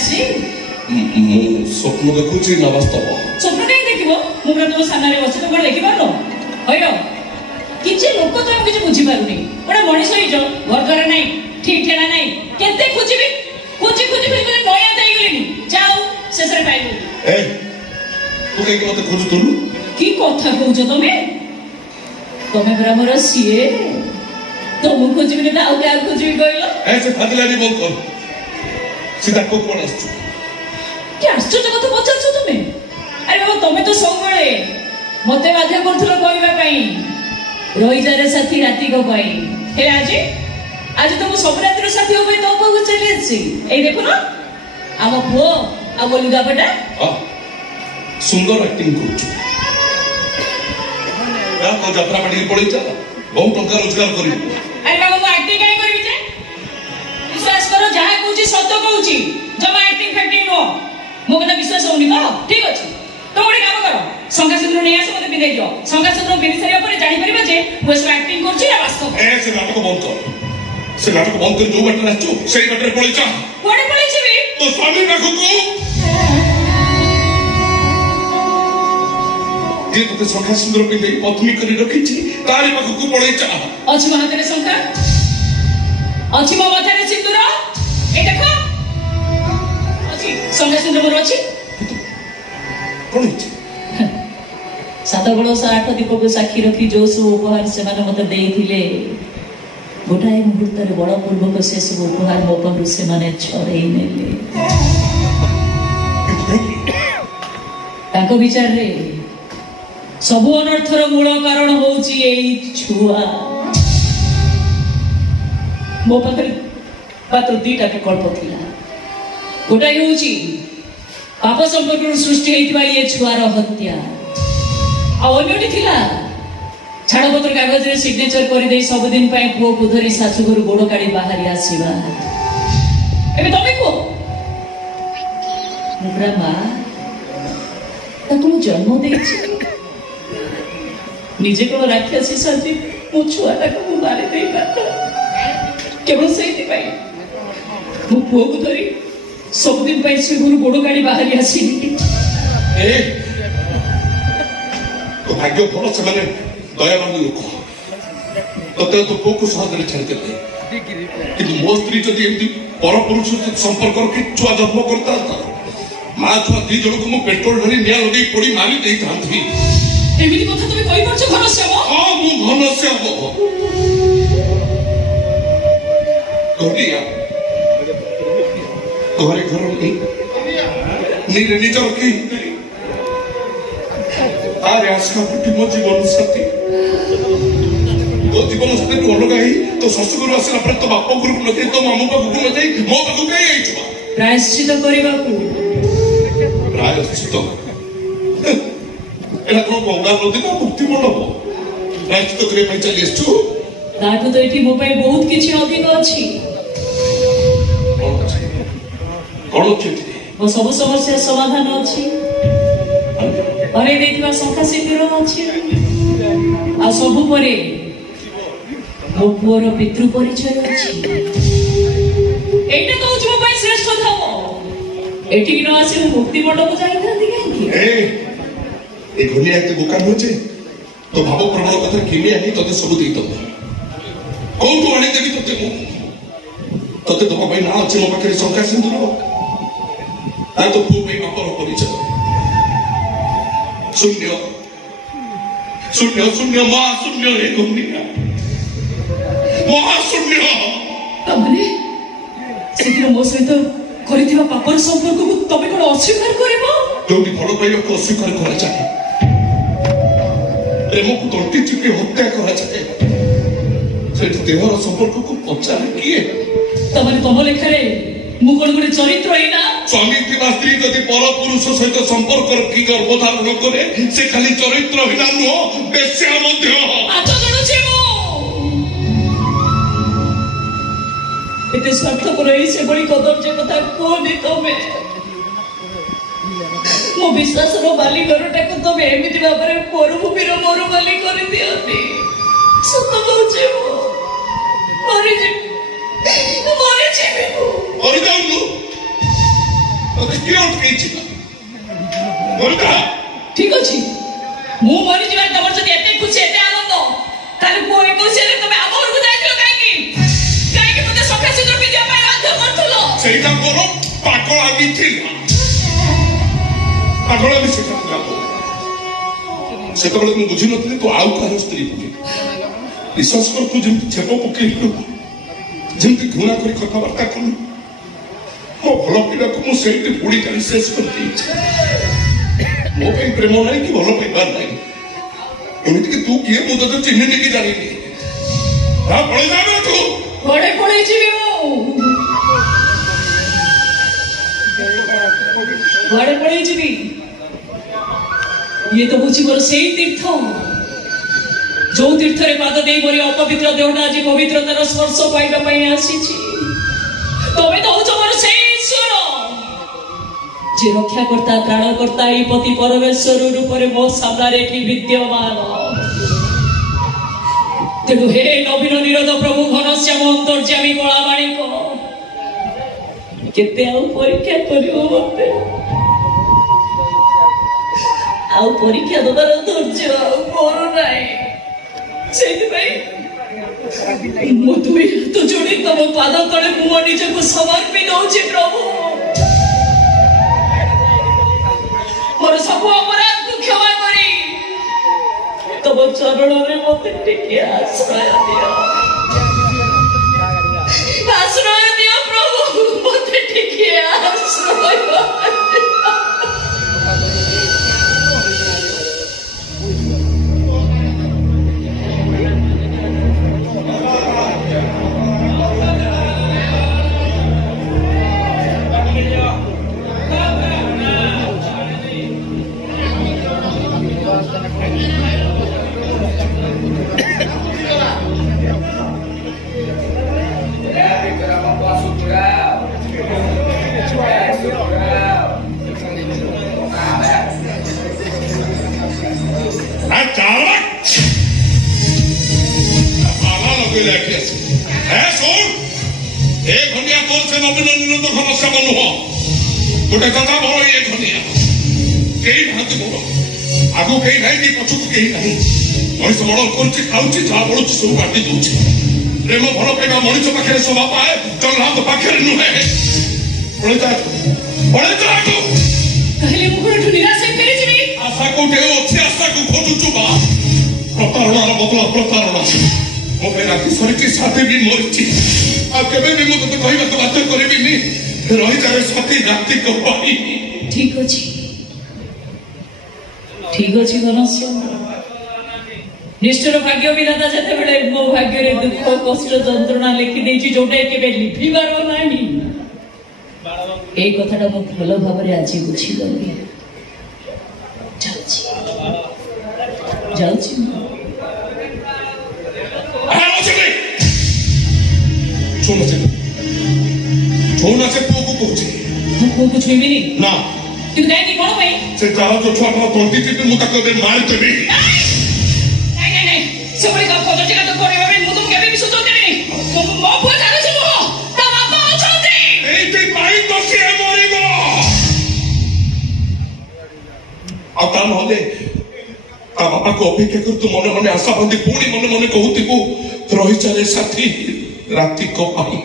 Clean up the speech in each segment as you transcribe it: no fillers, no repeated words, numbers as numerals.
आसी मु स्वप्न देखुची ना वास्तव स्वप्न कहीं देखिबो मुगरा तुम सामने बसे तो कोन देखि पारनो होयो किछि लोक तो हम किछि बुझी पारुनी ओडा मଣିଷ हिजो घर द्वार नाही ठीक ठेला नाही केते खोजिबी खोजी खोजी खोजी नया देई गेलिनी जाऊ शेषरे पाइबो ए तू कहीं मते खोजु तुलु की कथा कहउछ तमे ब्रह्मर सीए तुम खोजिबी ना आउ क्या खोजिबी कहलो ऐसे फादलानी बोल कर सीधा को कोन आछ क्या आश्चर्य कथा पचारछ तुमे अरे बाबा तमे तो संगळे मते बाध्य करथलो कहबा पई रोई जारे साथी राती को पई हे आज तो सब रातिर साथी हो तो पाखु चली आसी ए देखो ना आम पो आ बोलु गाबटा हां सुंदर एक्टिंग करछु या को यात्रा पड़ी पड़ी जा बहुत टंका रोजगार करी अरे बाबा मो एक्टिंग काई करबी जे विश्वास करो जहा कहूची सत्य कहूची जमा एक्टिंग फैक्टिंग नो मो कथा विश्वास होनी तो ठीक अछि तो ओडी काम करो संगा सूत्र नै आसे मते बिदाई दियो संगा सूत्र बिनि सारिया परे जानि परिबा जे वो सब एक्टिंग करछि ना वास्तव ए से नाटक बंद कर से नाटक बंद कर जो बटन आछो सेही बटन पळी जा कोडे पळी छिबी तो स्वामी पाखु को जे तो संगा सुंदर पिंदे पत्नी करी रखिछि तारी पाखु को पळी जा अछि महातेरे संगा अछि मो माथेरे सिंदूर ए देखो अछि संगा सुंदर मोर अछि कोन अछि सात बड़स 8 दीप को साक्षी रखी जो सब उपहार से माने मते देइथिले गोटाए मुहूर्त रे बड़ पूर्वक से सब उपहार मो पर से माने छरेई नेले ताको विचार रे सब अनर्थर मूल कारण होउची एई छुआ मो पाखरे मात्र दीटा विकल्प थिला गोटाए होउची पाप संपर्क सृष्टि हेतिबा ये छुआर हत्या अन्यटी थिला छाड़पत्र कागज रे सिग्नेचर कर दे सब दिन पाए पुओ को धरी सासु घर गोड़ काढी बाहरी आसीबा एबे तमे को मुद्रा मा ताको जन्म देछि निजे को राक्षसी साजी मो छुआटा को मारि देई पाता केवल सेति पाई मो पुओ को धरी सब दिन पाए से घर गोड़ काढी बाहरी आसीबी ए तो भाग्य भल से माने दयावान लोक तते तो को सहज छाड़ देते कि मो स्त्री जदि एमती पर पुरुष संपर्क के छुआ जन्म करता था मां छुआ दी जण को मो पेट्रोल ढरी निया लगे पड़ी मारी देई थांती एमिति कथा तमे कहि परछ घनश्याम हां मु घनश्याम कोडिया तोहरे घर में नीरे निजर की आरे आशा फुटी मो जीवन साथी तो जीवन साथी को अलग ही तो ससुर आसला पर तो बाप गुरु को नथि तो मामू बाबू को नथि मो बाबू कई आइछ प्रायश्चित करबा को प्रायश्चित एला को गंगा नदी ना मुक्ति मंडप प्रायश्चित करे पई चली आछू ताको तो एठी मो पई बहुत किछि अधिक अछि कोन अछि वो सब समस्या समाधान अछि अरे देखिबा संख्या सिंदूर अछि आ सब परे मो पुअर पितृ परिचय अछि एटा कहू जो पई श्रेष्ठ धाम एठी कि न आसे मुक्ति मंडप जाई थांती काहे ए घोलिया एते दुकान होचे तो भाव प्रबल कथा किने आनी तते सब देई तो कोन तो आनी देबी तते तो भाई ना अछि मो पाखरे संख्या सिंदूर आ तो पु पई बापर परिचय शून्य शून्य शून्य महाशून्य हे दुनिया महाशून्य तमने सेतिर मो सहित करिथिबा पापर संपर्क को तमे कोन अस्वीकार करबो जोटी भलो पाइयो को अस्वीकार करा चाहे प्रेम को तोटी चिपी हत्या करा चाहे सेठ देहर संपर्क को पचारे किए तमने तम लेखरे मु कोन गुटे चरित्र हैना स्वामी किबा स्त्री जदि पर पुरुष सहित संपर्क की गर्भधारण करे से खाली चरित्र हिना नो बेस्या मध्य आतो गणुछे मु एते स्वार्थ करई से बड़ी कदर्ज कथा कोनी तमे मो विश्वास रो बाली घरटा को तमे एमिति बाबरे परभूमिर मोर बाली कर दियती सत कहूचे मु मरि जे मरि जे और जाऊ ठीक अच्छे मु मरी जीवा तुम जदि एते खुशी एते आनंद ताले को 21 तुम आम घर को जाइलो काई मते सफा सुंदर विद्या पाई बाध्य करथलो सेटा करो पागल आदि थिला पागल आदि से तो मैं बुझी नथली तो आउ का स्त्री बुझी विश्वास कर तू जम छेप पकेलु जमती घृणा करी कथबार्ता कलु मो भल पिला को मु सेठी बुड़ी जानी शेष कर दी मो पे प्रेम नहीं कि भल पाइबार नहीं एमिति कि तू किए मु तो चिन्ह नहीं की जानी हां पळे जाबे तू पळे जीवी मु पळे जीवी ये तो बुझी मोर सेई तीर्थ जो तीर्थ रे पाद देई मोरी अपवित्र देहटा आज पवित्रतार स्पर्श पाइबा पई आसीछि तबे तो हो मोर सेई ईश्वर जे रक्षा करता प्राण करता ई पति परमेश्वर रूप रे मो सामने रे विद्यमान तेणु हे नवीन निरोध प्रभु घनश्याम अंतर्यामी कलावाणी को केते आउ परीक्षा करियो मते आउ परीक्षा दबार धैर्य आउ करू नाही मु दुई हाथ जोड़ी तम पाद तले मु निजको समर्पित होछि प्रभु मोर सब अपराध को क्षमा करी तम चरण रे मते टिके आश्रय दियो प्रभु मते टिके आश्रय गोटे कथा बोल ये धनिया कई भात बोल आगु कई नहीं कि पछुक कई नहीं मनीष बड़ कर खाऊँ जहाँ बढ़ुँ सब बाटी दूचे प्रेम भल पाइबा मनीष पाखे शोभा पाए जगन्नाथ पाखे नुहे आशा कोटे अच्छी आशा को खोजुचु बा प्रतारणार बदला प्रतारणा मो पे राति सरी साथी भी मरी आबे भी मुझे कहवाक बाध्य करेनि रही जाए साथी राति कही ठीक अच्छी घनश्याम निष्ठुर भाग्य विधाता जते बेले मो भाग्य रे दुख कष्ट जंत्रणा लिखि देछि जोटा केबे लिखिबार नाही ए कथाटा मो भलो भाबरे आज बुझी गली जाउछि छोना से पुओ को कहूची पुओ को छुईबिनी ना तू काहे की कोन भाई से जाओ जो छुआ को तंती टिपे मु ताको बे मार देबी नहीं से बड़ी का फोटो जगह तो करे बे मु तुम केबे भी सोचते नहीं मो पुओ जानो छु ता बापा अछंती एई ते पाई तो से मरी गो आ ता नले ता बापा को अपेक्षा कर तू मने मने आशा बंदी पूरी मने मने कहूतिबो रही चले साथी राति को पाई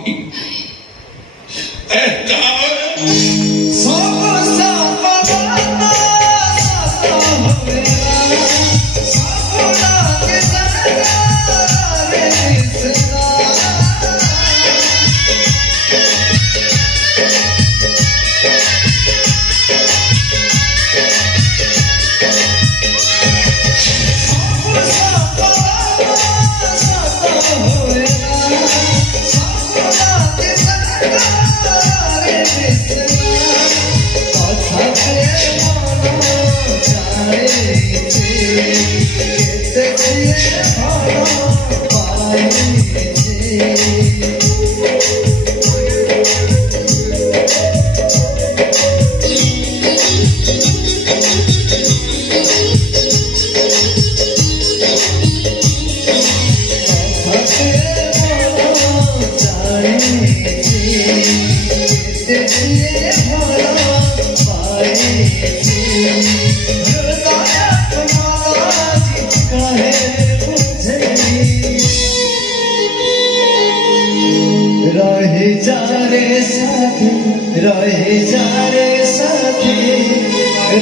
जा रे साथी रहे जा रे साथी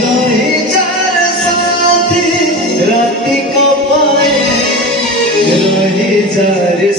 रहे जा रे साथी राती को पाए रहे जा रे